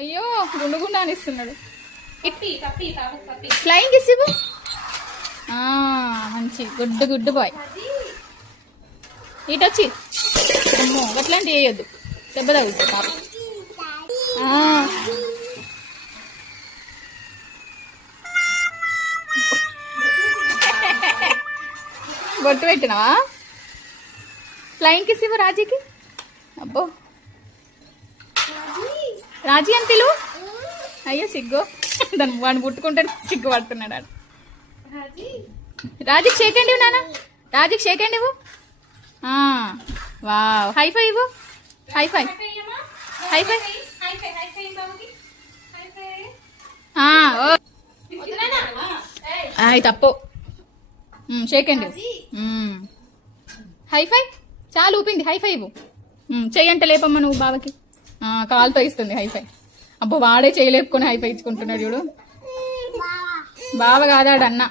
అయ్యో గుండు గుండు అనిస్తున్నాడు. ఫ్లయింగ్ కిస్ ఇవ్వు. మంచి గుడ్ గుడ్ బాయ్. ఇటొచ్చి అమ్మో అట్లాంటి వేయొద్దు, దెబ్బ తగులుతుంది పాప. బొట్టు పెట్టినావా? ఫ్లయింగ్ కిస్ ఇవ్వు రాజీకి. అబ్బో రాజీ అని పిలువు. అయ్యో సిగ్గు, దాన్ని వాడిని పుట్టుకుంటే సిగ్గు పడుతున్నాడు. రాజీకి షేక్ హ్యాండ్ ఇవ్వు నాన్న, రాజీకి షేక్ హ్యాండ్ ఇవ్వు. వావ్, హై ఫై ఇవ్వు. హై ఫై, హై ఫై. తప్పు. షేక్ హ్యాండ్ ఇవ్వు. హై ఫై చాలు, ఊపింది. హై ఫై ఇవ్వు. చెయ్యంట లేపమ్మ నువ్వు బావకి. కాలుతో ఇస్తుంది హై ఫై. అబ్బో వాడే చేయలేపుకొని హై ఫై ఇచ్చుకుంటున్నాడు చూడు. బావ కాదాడు అన్న.